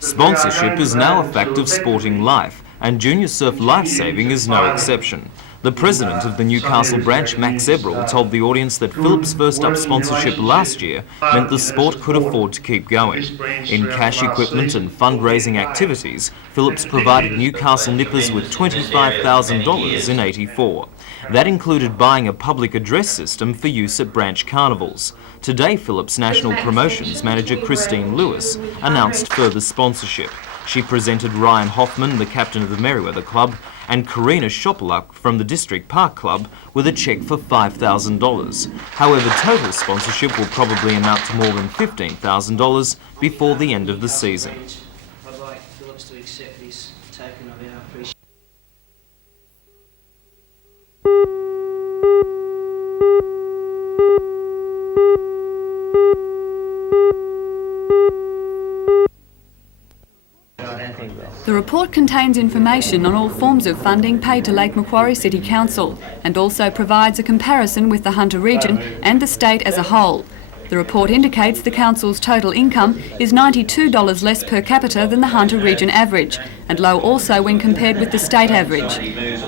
Sponsorship is now a fact of sporting life, and junior surf lifesaving is no exception. The president of the Newcastle branch, Max Eberl, told the audience that Phillips' first-up sponsorship last year meant the sport could afford to keep going. In cash equipment and fundraising activities, Phillips provided Newcastle nippers with $25,000 in '84. That included buying a public address system for use at branch carnivals. Today, Phillips National Promotions manager Christine Lewis announced further sponsorship. She presented Ryan Hoffman, the captain of the Merriweather Club, and Karina Shopaluk from the District Park Club with a cheque for $5,000. However, total sponsorship will probably amount to more than $15,000 before the end of the season. I'd like Phillips to accept this token of our appreciation. The report contains information on all forms of funding paid to Lake Macquarie City Council and also provides a comparison with the Hunter region and the state as a whole. The report indicates the council's total income is $92 less per capita than the Hunter region average, and low also when compared with the state average.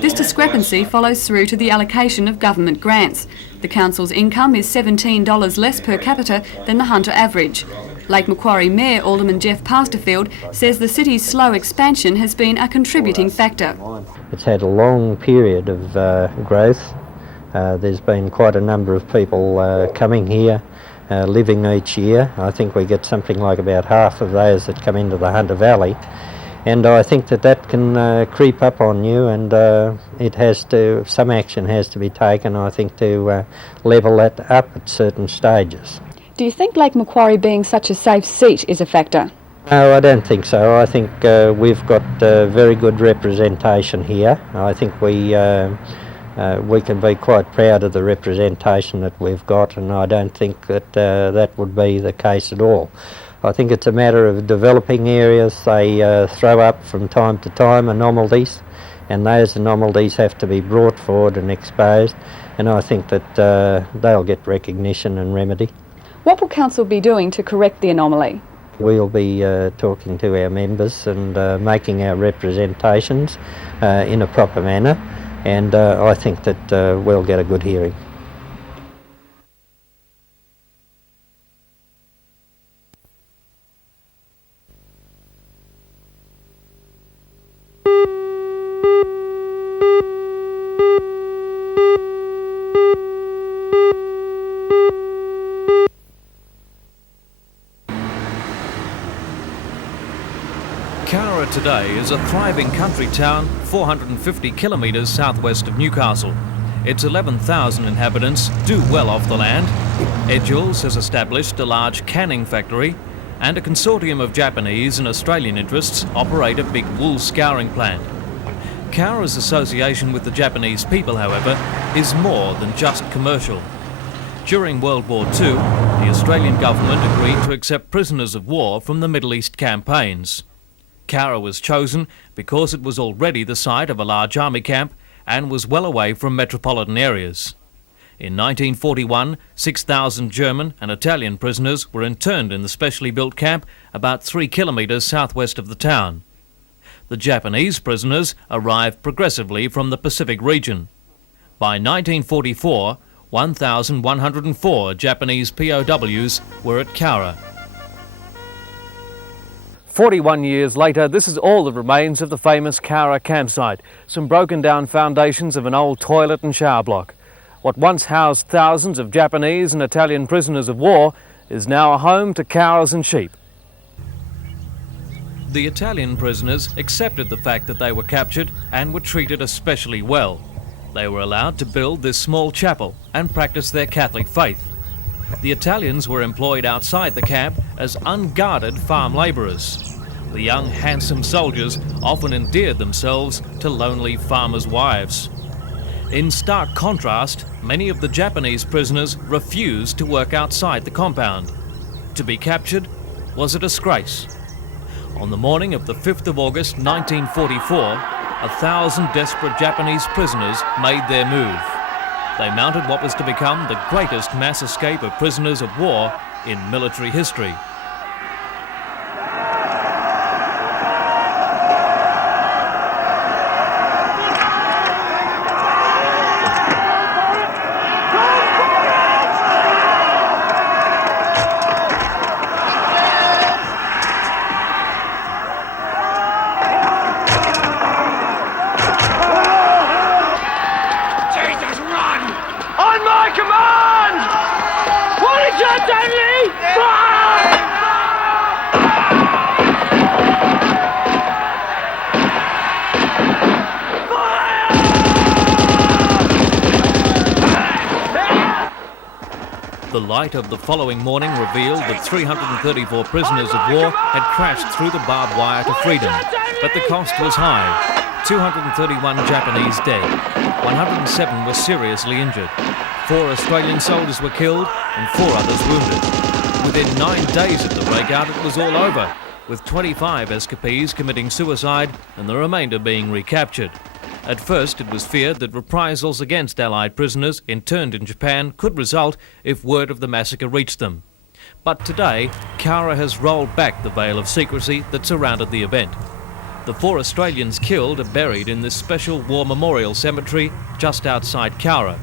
This discrepancy follows through to the allocation of government grants. The council's income is $17 less per capita than the Hunter average. Lake Macquarie Mayor Alderman Jeff Pasterfield says the city's slow expansion has been a contributing factor. It's had a long period of growth. There's been quite a number of people coming here, living each year. I think we get something like about half of those that come into the Hunter Valley. And I think that can creep up on you, and some action has to be taken, I think, to level that up at certain stages. Do you think Lake Macquarie being such a safe seat is a factor? No, I don't think so. I think we've got very good representation here. I think we can be quite proud of the representation that we've got, and I don't think that that would be the case at all. I think it's a matter of developing areas. They throw up from time to time anomalies, and those anomalies have to be brought forward and exposed, and I think that they'll get recognition and remedy. What will Council be doing to correct the anomaly? We'll be talking to our members and making our representations in a proper manner, and I think that we'll get a good hearing. Cowra today is a thriving country town 450 kilometres southwest of Newcastle. Its 11,000 inhabitants do well off the land. Edjuls has established a large canning factory, and a consortium of Japanese and Australian interests operate a big wool scouring plant. Cowra's association with the Japanese people, however, is more than just commercial. During World War II, the Australian government agreed to accept prisoners of war from the Middle East campaigns. Cowra was chosen because it was already the site of a large army camp and was well away from metropolitan areas. In 1941, 6,000 German and Italian prisoners were interned in the specially built camp about 3 kilometres southwest of the town. The Japanese prisoners arrived progressively from the Pacific region. By 1944, 1,104 Japanese POWs were at Cowra. 41 years later, this is all that remains of the famous Cowra campsite. Some broken down foundations of an old toilet and shower block. What once housed thousands of Japanese and Italian prisoners of war is now a home to cows and sheep. The Italian prisoners accepted the fact that they were captured and were treated especially well. They were allowed to build this small chapel and practice their Catholic faith. The Italians were employed outside the camp as unguarded farm labourers. The young, handsome soldiers often endeared themselves to lonely farmers' wives. In stark contrast, many of the Japanese prisoners refused to work outside the compound. To be captured was a disgrace. On the morning of the 5th of August 1944, 1,000 desperate Japanese prisoners made their move. they mounted what was to become the greatest mass escape of prisoners of war in military history. The light of the following morning revealed that 334 prisoners of war had crashed through the barbed wire to freedom, but the cost was high. 231 Japanese dead, 107 were seriously injured, 4 Australian soldiers were killed and 4 others wounded. Within 9 days of the breakout it was all over, with 25 escapees committing suicide and the remainder being recaptured. At first, it was feared that reprisals against Allied prisoners interned in Japan could result if word of the massacre reached them. But today, Cowra has rolled back the veil of secrecy that surrounded the event. The 4 Australians killed are buried in this special war memorial cemetery just outside Cowra.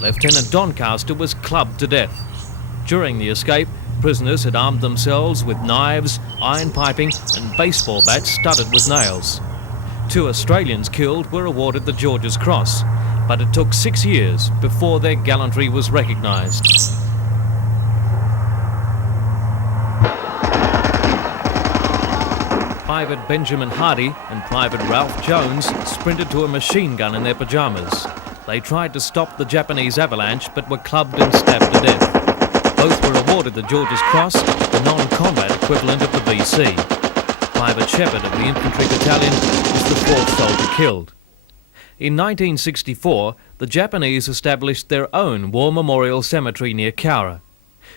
Lieutenant Doncaster was clubbed to death. During the escape, prisoners had armed themselves with knives, iron piping and baseball bats studded with nails. 2 Australians killed were awarded the George's Cross, but it took 6 years before their gallantry was recognised. Private Benjamin Hardy and Private Ralph Jones sprinted to a machine gun in their pyjamas. They tried to stop the Japanese avalanche but were clubbed and stabbed to death. Both were awarded the George's Cross, the non-combat equivalent of the VC. Private Shepherd of the Infantry Battalion was the 4th soldier killed. In 1964, the Japanese established their own war memorial cemetery near Cowra.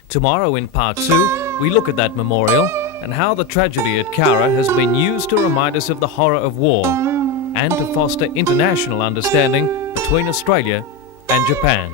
Tomorrow in Part 2, we look at that memorial and how the tragedy at Cowra has been used to remind us of the horror of war and to foster international understanding between Australia and Japan.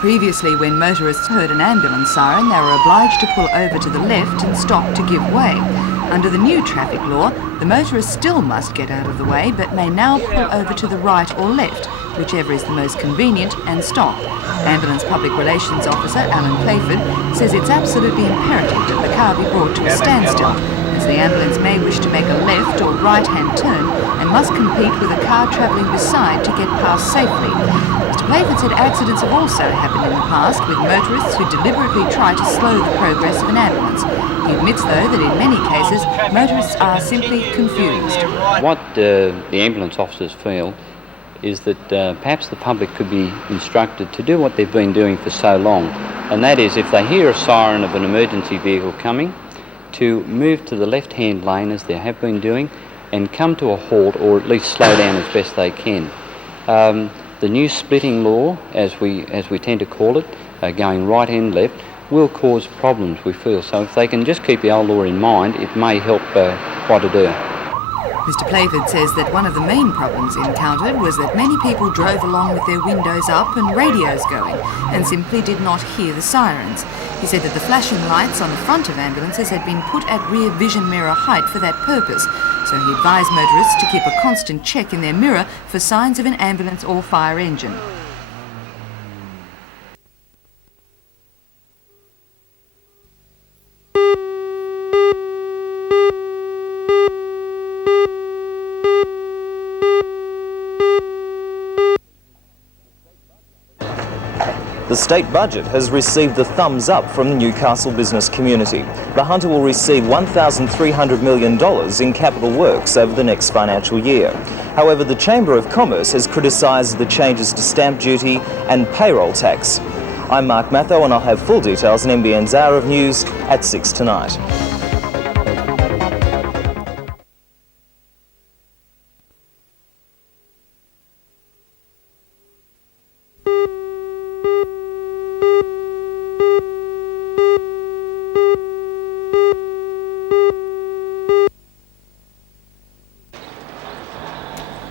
Previously, when motorists heard an ambulance siren, they were obliged to pull over to the left and stop to give way. Under the new traffic law, the motorists still must get out of the way, but may now pull over to the right or left, whichever is the most convenient, and stop. Ambulance Public Relations Officer Alan Playford says it's absolutely imperative that the car be brought to a standstill, as the ambulance may wish to make a left or right-hand turn and must compete with a car travelling beside to get past safely. Mr. Playford said accidents have also happened in the past with motorists who deliberately try to slow the progress of an ambulance. He admits, though, that in many cases, motorists are simply confused. What the ambulance officers feel is that perhaps the public could be instructed to do what they've been doing for so long, and that is, if they hear a siren of an emergency vehicle coming, to move to the left-hand lane as they have been doing and come to a halt, or at least slow down as best they can. The new splitting law, as we tend to call it, going right and left, will cause problems, we feel. So if they can just keep the old law in mind, it may help quite a deal. Mr. Playford says that one of the main problems encountered was that many people drove along with their windows up and radios going and simply did not hear the sirens. He said that the flashing lights on the front of ambulances had been put at rear vision mirror height for that purpose, so he advised motorists to keep a constant check in their mirror for signs of an ambulance or fire engine. The state budget has received the thumbs up from the Newcastle business community. The Hunter will receive $1,300 million in capital works over the next financial year. However, the Chamber of Commerce has criticised the changes to stamp duty and payroll tax. I'm Mark Matho and I'll have full details in NBN's Hour of News at 6 tonight.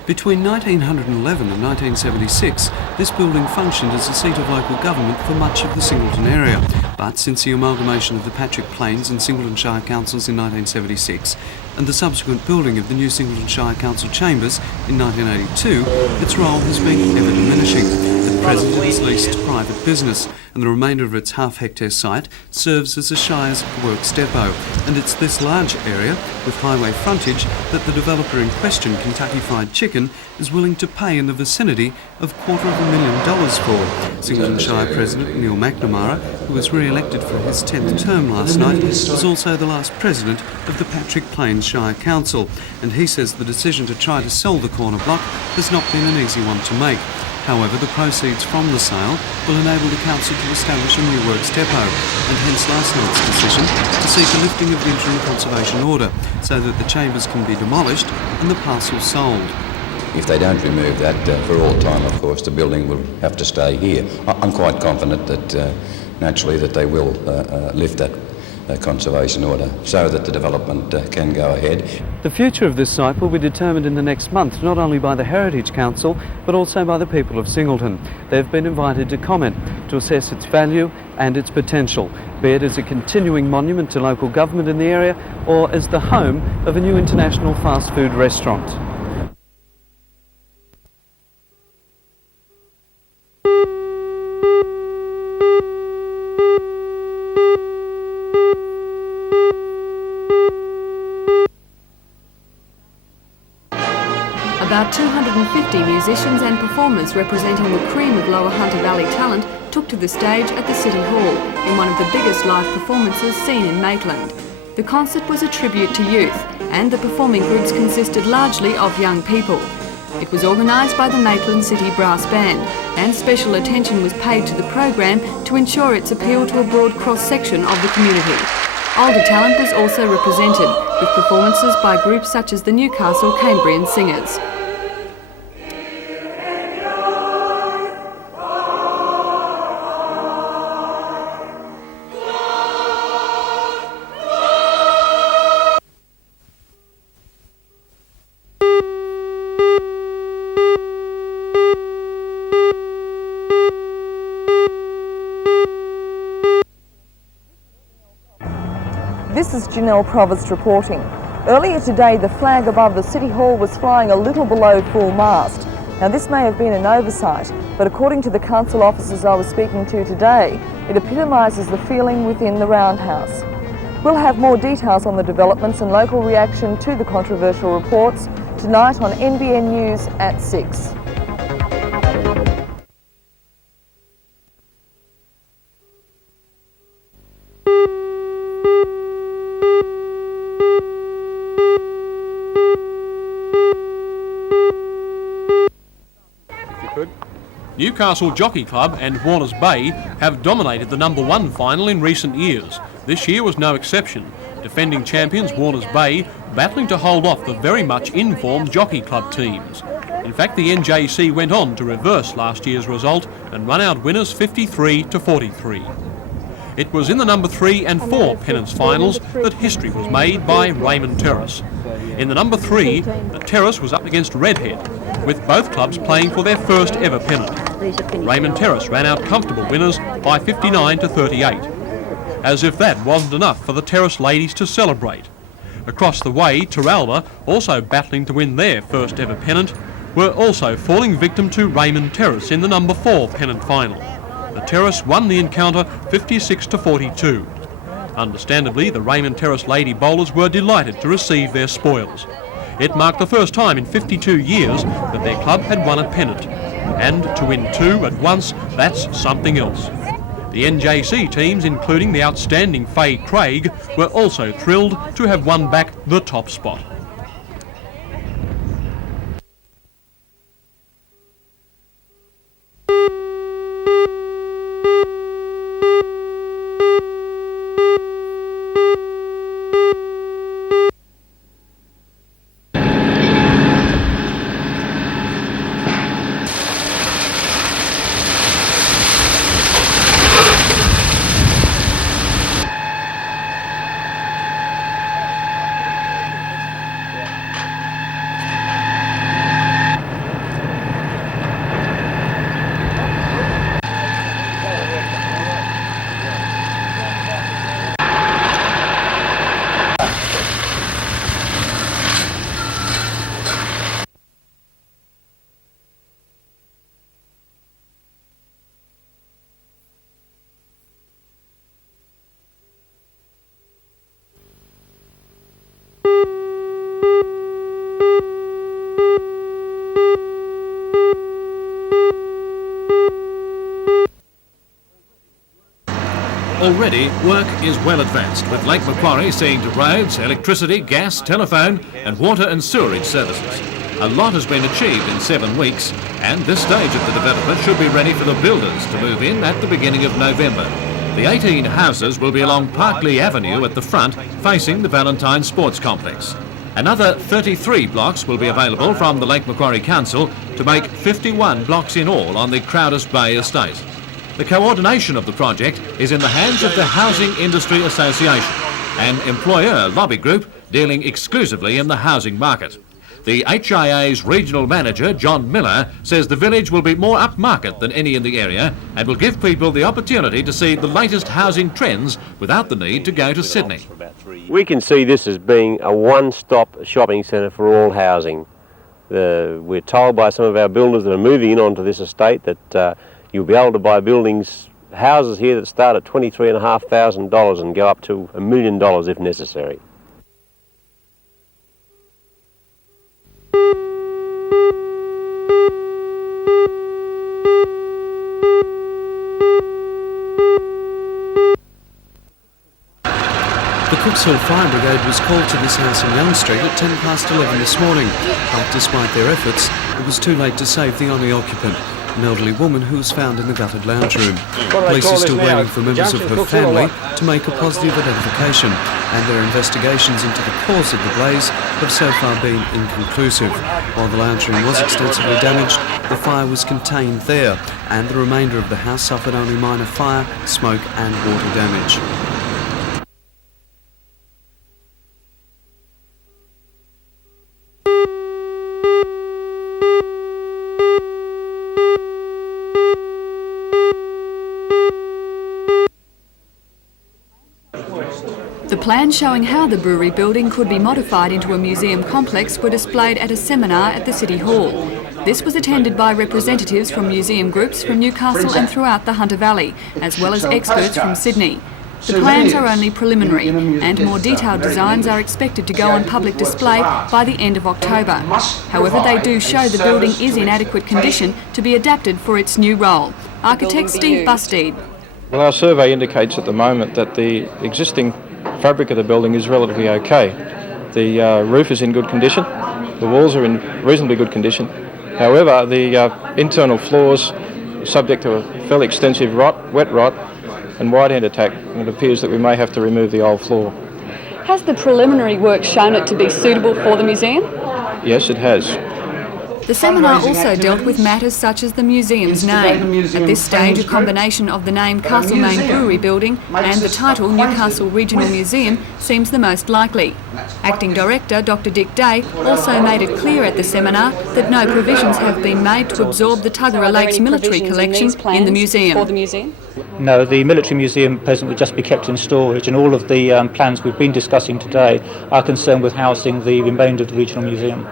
Between 1911 and 1976, this building functioned as a seat of local government for much of the Singleton area. But since the amalgamation of the Patrick Plains and Singleton Shire Councils in 1976 and the subsequent building of the new Singleton Shire Council chambers in 1982, its role has been ever diminishing. At present it is leased to private business, and the remainder of its half-hectare site serves as the Shire's works depot. And it's this large area, with highway frontage, that the developer in question, Kentucky Fried Chicken, is willing to pay in the vicinity of $250,000 for. Singleton Shire President Neil McNamara, who was re-elected for his 10th term last night, was also the last president of the Patrick Plains Shire Council, and he says the decision to try to sell the corner block has not been an easy one to make. However, the proceeds from the sale will enable the council to establish a new works depot, and hence last night's decision to seek a lifting of the interim conservation order so that the chambers can be demolished and the parcel sold. If they don't remove that, for all time, of course, the building will have to stay here. I'm quite confident that, naturally, that they will lift that conservation order so that the development can go ahead. The future of this site will be determined in the next month, not only by the Heritage Council, but also by the people of Singleton. They've been invited to comment, to assess its value and its potential, be it as a continuing monument to local government in the area or as the home of a new international fast food restaurant. About 250 musicians and performers representing the cream of Lower Hunter Valley talent took to the stage at the City Hall in one of the biggest live performances seen in Maitland. The concert was a tribute to youth, and the performing groups consisted largely of young people. It was organised by the Maitland City Brass Band, and special attention was paid to the program to ensure its appeal to a broad cross-section of the community. Older talent was also represented, with performances by groups such as the Newcastle Cambrian Singers. This is Janelle Provost reporting. Earlier today, the flag above the City Hall was flying a little below full mast. Now, this may have been an oversight, but according to the council officers I was speaking to today, it epitomises the feeling within the roundhouse. We'll have more details on the developments and local reaction to the controversial reports tonight on NBN News at 6. Newcastle Jockey Club and Warners Bay have dominated the number 1 final in recent years. This year was no exception. Defending champions Warners Bay battling to hold off the very much informed Jockey Club teams. In fact, the NJC went on to reverse last year's result and run out winners 53-43. It was in the number 3 and 4 pennants finals that history was made by Raymond Terrace. In the number 3, the Terrace was up against Redhead, with both clubs playing for their first ever pennant. Raymond Terrace ran out comfortable winners by 59-38. As if that wasn't enough for the Terrace ladies to celebrate. Across the way, Torres, also battling to win their first ever pennant, were also falling victim to Raymond Terrace in the number 4 pennant final. The Terrace won the encounter 56-42. Understandably, the Raymond Terrace lady bowlers were delighted to receive their spoils. It marked the first time in 52 years that their club had won a pennant. And to win 2 at once, that's something else. The NJC teams, including the outstanding Faye Craig, were also thrilled to have won back the top spot. Already, work is well advanced, with Lake Macquarie seeing to roads, electricity, gas, telephone and water and sewerage services. A lot has been achieved in 7 weeks, and this stage of the development should be ready for the builders to move in at the beginning of November. The 18 houses will be along Parkley Avenue at the front, facing the Valentine Sports Complex. Another 33 blocks will be available from the Lake Macquarie Council to make 51 blocks in all on the Crowders Bay estate. The coordination of the project is in the hands of the Housing Industry Association, an employer lobby group dealing exclusively in the housing market. The HIA's regional manager, John Miller, says the village will be more upmarket than any in the area and will give people the opportunity to see the latest housing trends without the need to go to Sydney. We can see this as being a one-stop shopping centre for all housing. We're told by some of our builders that are moving in onto this estate that you'll be able to buy houses here that start at $23,500 and go up to $1 million if necessary. The Cooks Hill Fire Brigade was called to this house in Young Street at 11:10 this morning, but despite their efforts, it was too late to save the only occupant, an elderly woman who was found in the gutted lounge room. Police are still waiting for members of her family to make a positive identification, and their investigations into the cause of the blaze have so far been inconclusive. While the lounge room was extensively damaged, the fire was contained there, and the remainder of the house suffered only minor fire, smoke and water damage. The plans showing how the brewery building could be modified into a museum complex were displayed at a seminar at the City Hall. This was attended by representatives from museum groups from Newcastle and throughout the Hunter Valley, as well as experts from Sydney. The plans are only preliminary, and more detailed designs are expected to go on public display by the end of October. However, they do show the building is in adequate condition to be adapted for its new role. Architect Steve Bustede. Well, our survey indicates at the moment that the existing fabric of the building is relatively okay. The roof is in good condition, the walls are in reasonably good condition. However, the internal floors are subject to a fairly extensive wet rot and white ant attack, and it appears that we may have to remove the old floor. Has the preliminary work shown it to be suitable for the museum? Yes, it has. The seminar also dealt with matters such as the museum's name. At this stage, a combination of the name Castlemaine Brewery Building and the title Newcastle Regional Museum seems the most likely. Acting Director Dr Dick Day also made it clear at the seminar that no provisions have been made to absorb the Tuggerah Lakes military collection in the museum. No, the military museum presently will just be kept in storage, and all of the plans we've been discussing today are concerned with housing the remainder of the regional museum.